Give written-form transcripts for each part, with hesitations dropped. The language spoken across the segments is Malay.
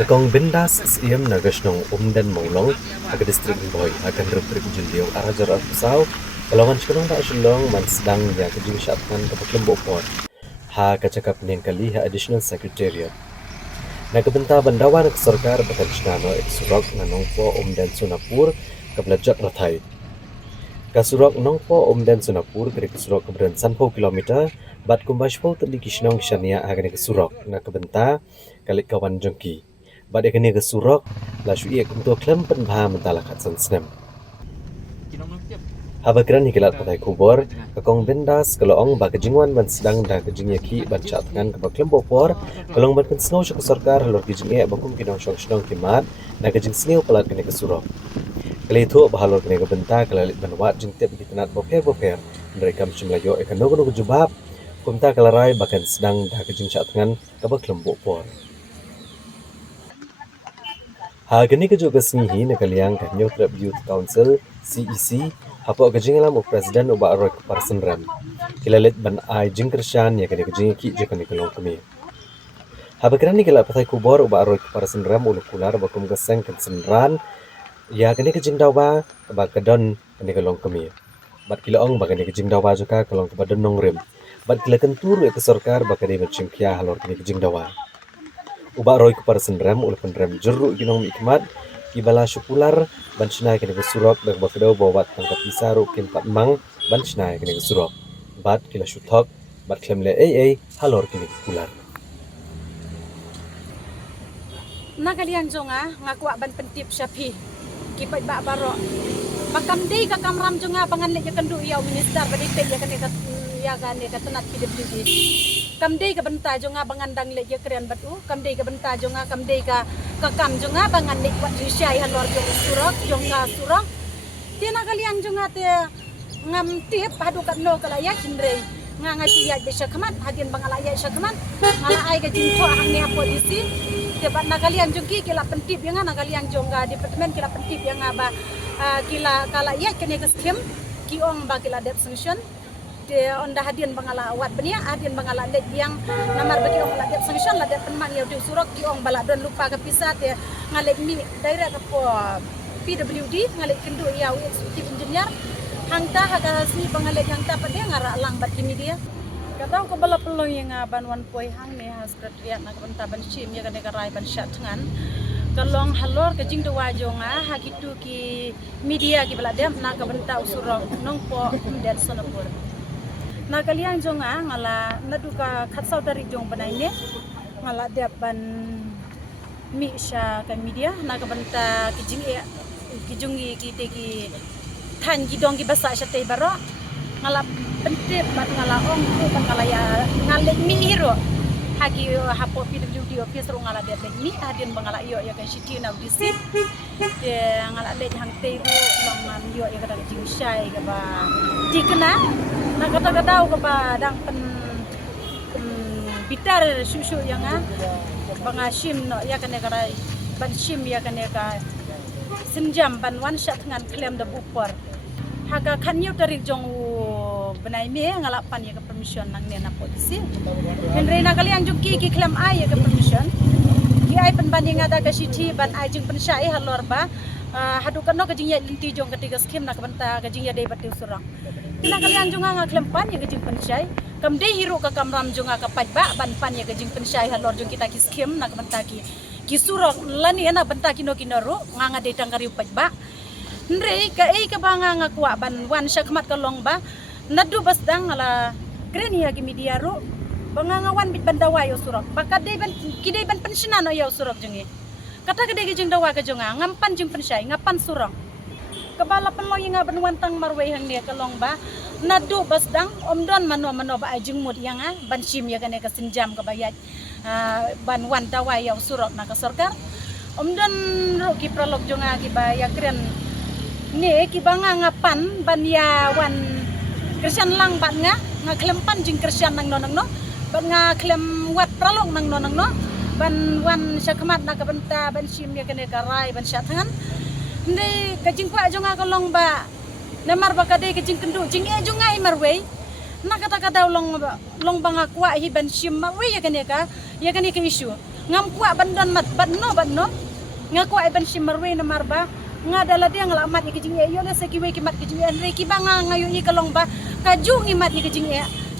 Kakong bindas siem nagasnong umdan maulong aga distrik boy akan rubrik juliong arajar arpusaw kalongan sekarang tak sulong man sedang ya kejing syatkan kebetulan bopor ha kacakap ning kali ha additional secretariat nagabenta bandawan ke sarkar bakan chnano ek surok nanong po umdan sunapur keblajak rathai kasurok nongpo umdan sunapur kiri kasurok keberan sanpo kilometer bat kumbashpo tadi kisnong kisania agane kasurok nakabenta kalik kawan jengki bat ekani kasurok la shui ek untuk klem penbha mentala kat sansnem habakran hikilat patai kubor kakong bendas kaloong bakajingwan ban sedang da kajing yaki ban chatkan ke baklem bopor kalong ban pensno syuk sarkar halor kijing e bakum kinong syong shnong kimat na kajing sneu palat kene kasurok kali itu bahalor kene kabenta kalalit banwat jengtep dikenat boper mereka melayo ekan nogo jubab kumta kalarai bahkan sedang dah kejing chatkan ke baklem bopor Hagani ke juga snihi na kaliang ka New Trap Youth Council CEC hapo kajing alam o president o ba arok parsen ram kilalit ban ai jing krisyan ya kani kajing ki je kani kalong kami habakran ni kala patai kubor o ba arok parsen ram ulo kular ba kum gaseng kan senran ya kani kajing dawa ba kadon kani kalong kami bat kilaong ba kani kajing dawa juga kalong ka badon nong rim bat kilakan tur ya ke sarkar ba kani macing kya halor kani kajing dawa Uba roy ke para senram ulapan rem jeruk ginong mikmat kibala syukular ban shnai kene surok dak bakdo bawat tangkap pisaru kin patmang ban shnai kene surok bat kila syuthok bat klemle ai halor kene kular Nagalian jonga ngaku ban pentip syapi kipat ba baro makam dei ka kamram jonga pangan le kendu ya minister badi te ya kan ya katanat PWD kam dei ka benta jonga bangandang le je keren batu kam dei ka benta jonga kam dei ka kam jonga bangan le wat risyai halor jong surok jonga surok dia nagalian jonga te ngam tip hadu kat no kala ya cindre ngasi ya be syakman hadin bangala ya syakman ngala ai ga jinto hang ne polisi debat nagalian jongki kila pentip yang nagalian jongga departemen kila pentip yang ba kila kala ya kene ke skim kiong ba kila debt sanction de onda hadin bangala awat benia hadin bangala lek yang namar bagi ong la debt sanction la debt penman ya surok kiong bala don lupa ke pisat ya ngalek mi direct ke PWD ngalek kendu ya executive engineer hangta haga hasni bangalek hangta pada ngara lang bat kimi dia katau ko bala pelong yang ban wan poi hang ne has sekretariat nak benta ban shim ya kane karai ban syat ngan kalong halor ke jing dewa jonga hakitu ki media ki bala dem nak benta usurong nong po den sonapur na kalian jonga ngala naduka khatsau dari jong banai ne ngala de ban mi sha ka media nak benta ki jing e ki jungi ki te ki than ki dong ki basa sha te baro ngala pentip bat ngala ong bat ngala ya ngalek mi hero hagi hapo PWD office ro ngala de mi adin bangala yo ya kan city na disit de ngala de hang te ro langan yo ya kada jing syai ga ba dikena na kata daw ga ba dang pen bitar susu yang banga shim no ya kan kada ban shim ya kan ka senjam ban wan shot ngan claim de bupor haga kanyo dari jong benai me ngalapan ya ke permission nang ne na polisi henry na kalian juki ki klaim ai ya ke permission ki ai penbanding ada ke city ban ai jing pensyai halor ba hadu kan no ke jing ya linti jong ketiga skim na kebenta ke jing ya dei batiu surang kina kalian junga nga klaim pan ya ke jing pensyai kam dei hiro ka kamram junga ka pajba ban pan ya ke jing pensyai halor jong kita ki skim na kebenta ki surang lani na benta kino ro nga dei tangkari pajba henry ka ai ka banga nga kwa ban wan syakmat ka long ba nadu basdang ala kren ya gi media ro bangangawan bit bandawa yo surok bakade ban kidai ban pensiunan yo surok jengi kata kede gi jeng dawa ka jonga ngampan jeng pensyai ngapan surok kebala penloy nga banwan tang marwe hang ne kalong ba nadu basdang omdon mano ba jeng mud yang ban sim ya kane ka sinjam ka bayat ban wan dawa yo surok na ka sarkar omdon ro gi pralog jonga gi ba ya kren ne ki banga ngapan ban ya wan Christian lang bat nga klempan jing Christian nang no ban nga klem wat pralong nang no ban wan syakmat na kabenta ban sim ya kene karai ban syatangan ndi kajing kwa jonga kalong ba namar ba kade kajing kendu jing e jonga imarway na kata-kata long banga kwa hi ban shim marwe ya kan ka issue ngam kwa bandan mat banno nga kwa ban shim marwe na marba nga dala dia ngalamat ni kijing yo le sekiwe ki mat kijing andre ki banga ngayo i kalong ba kaju ngi mat ni kijing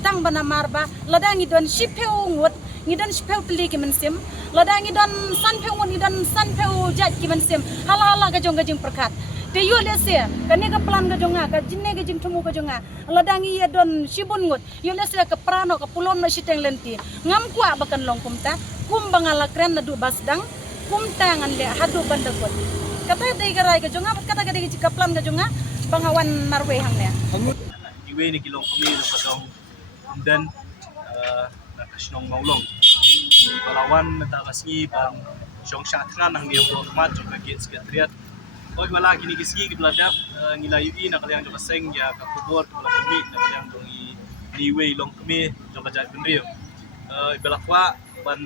tang bana marba ladangi don shipeu ngut ngi don shipeu tli ki mensim ladangi don sanpeu ngut ni don sanpeu jaj ki mensim hala ka jong perkat te yo le se kani ka plan ka jonga ka jinne ka jing tumu ka jonga ladangi ya don shibun ngut yo le se ka prano ka pulon na shiteng lenti ngam kwa bakan long kumta kum bangala kren na du basdang kum tangan le hadu bandakot kata dai garai ka jonga kata ka dai ka plan ka jonga bangawan marwe hang le iwe ni kilong kami lo kadong dan nakasnong maulong palawan natakasngi bang syong syatngan ang niya pro mat jong kagit sekretariat oi wala kini kisgi ki beladap ngilayui nak yang jong seng ya ka kubur kala kami nak yang jong iwe long kami jong kajat benrio belakwa ban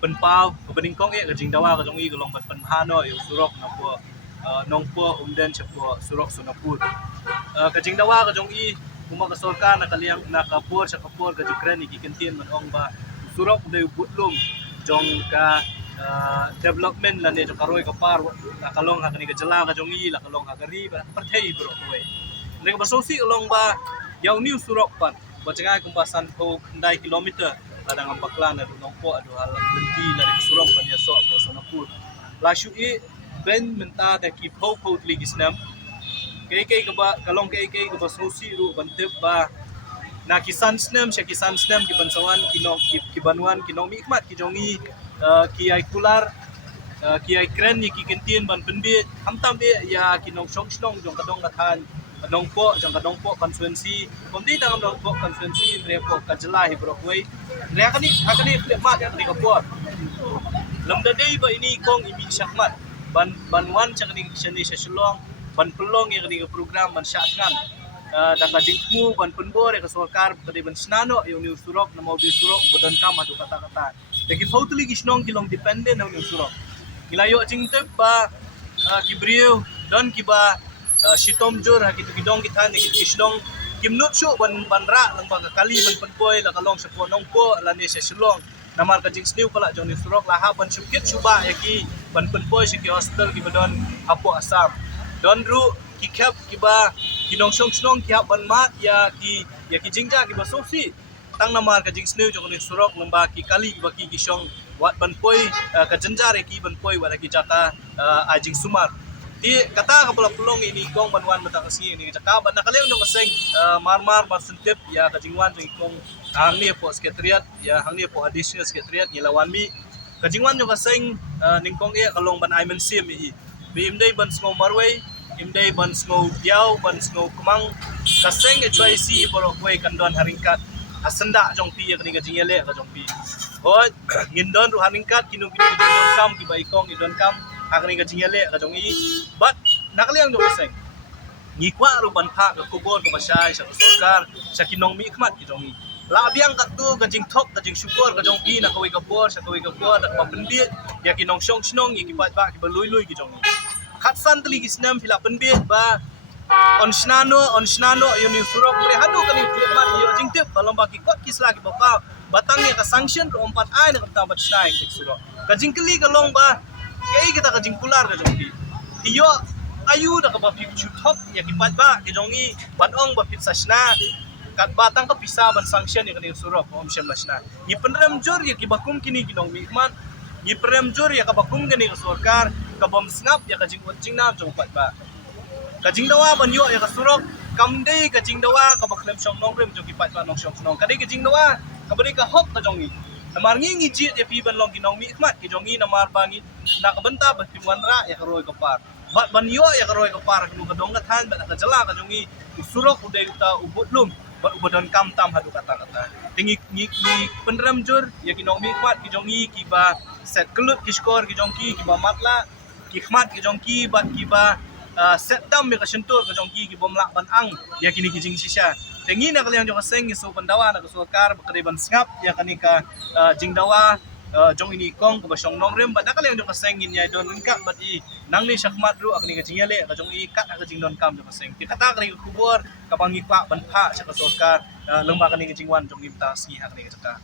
penpau kebeningkong ka jing dawa ka jong i kalong ban penhano yu surok na po nongpo umden chapo surok sunapur kajing dawa ka jong i uma ka sorka na kaliang nakapur sa kapur ka jukren ikikentin man ong ba surok de butlum jong ka development la ne jong karoy ka par kalong ha kani ka jala ka jong i la kalong ha gari ba parthei bro kowe ne ka basosi along ba yaw new surok pan bacanga kumbasan ko ndai kilometer ladang ang baklan na nongpo adu halang benti la ka surok ban ya so ko sunapur la shu i ben menta da ki pho ligisnam kay ka ba kalong kay ka ba susi ru bantep ba na kisan snem ki bansawan ki banwan kinong mikmat ki jongi ki ay kular ki ay kren ni ki kentin ban penbi hamtam be ya kinong song jong kadong kathan kadong po konstituensi komdi tangam dong po konstituensi re po kajla hi bro wei re akani mat ya ka po lamda dei ba ini kong ibi syakmat banwan chakni shani shashulong ban pelong yang kini program ban syatngan dan kajingku ban penbor yang kesorkar kadi ban snano yang new surok na mau di surok bodan kam adu kata-kata lagi fautli gisnong kilong dependen na new surok kilayo jingtep ba kibrio don kiba shitom jur hakitu kidong kitan ni kisnong kimnut shu ban ra lang ba kali ban penboy la kalong sa ponong po la ni shashulong namar kajing sniu kala jong new surok la ha ban syukit suba yaki ban penboy si hostel ki badon apo asam don ru ki khap ki ba kinong song ki ban mat ya ki jingja ki ba sofi tang namar ka jing sneu jong ni surok lamba ki kali ba ki song wat ban poi ka jenjar ki ban poi wa ki jata ajing sumar di kata ka pula pulong ini kong banwan mata kasi ni jaka ban nakaliang jong kaseng marmar sentep ya ka jingwan jong kong hang ni po sekretariat ya hang ni po additional sekretariat ni lawan mi ka jingwan jong kaseng ningkong ya kalong ban aimen sim i imday ban sngo marway imday ban sngo diaw ban sngo kumang kaseng HYC borok way kandon haringkat asenda jong pi ya kani jingele ka jong pi hot ngindon ru haringkat kinung don kam ki bai kong idon kam akani jingele ka jong i but nakaliang jong kaseng ngikwa ru ban pha ka kubor ka basay sa sorkar sa kinong mi khmat ki jong i labiang katu kajing thok kajing syukur kajong pi na kawai kapor sa kawai kapor na papendiet ya kinong snong ki pat ba ki balui ki jong i khatsan tali gisnam phila penbet ba on snano yo ni surok re hadu kani mat yo jingtip balom baki kot kisla ki bapa batang ya ka sanction ro 4 ai na kata bat snai ki surok ka jingkeli ka long ba kei kita ka jingkular ka jongpi iyo ayu da ka ba future thok ya ki pat ba ki jongi banong ba pit sasna kat batang ka pisa ban sanction ya kani surok om syam lasna ni penram jor ya ki bakum kini ki dong mikman ni prem jor ya ka bakum kini ka sorkar ka bom snap ya ka jing nam jong pat ba ka jing dawa ban yo ya ka surok kamdei ka jing dawa ka baklem shong nong rem jong ki pat ba nong shong nong ka dei ka jing dawa ka bari ka hok ka jongi namar ngi jit ya pi ban long ki nong mi khmat ki jongi namar bangi na ka benta ba ki wanra ya ka roy ka par bat ban yo ya ka roy ka par ka dong ka than ba ka jala ka jongi surok udai ta ubudlum bat ubodon kam tam hadu kata tingi ni penram jor ya ki nong mi khmat ki jongi ki ba set kelut ki skor ki jongki ki ba matla ki khmat ki jongki bat ki ba set dam me ka sentur ka jongki ki bomla ban ang ya kini ki jing sisa tengi na kalian jong seng so pandawa na ka sorkar bakari ban skap ya kani ka jing dawa jong ini kong ke basong nong rem bada kali yang jong kaseng in ya don ka bat i nang ni syakmat ru akni ka jingale ka jong i kat ka jing don kam jong kaseng ti kata kali kubur kapang ikwa ban pha syak sorkar lembah kani jingwan jong imta si akni ka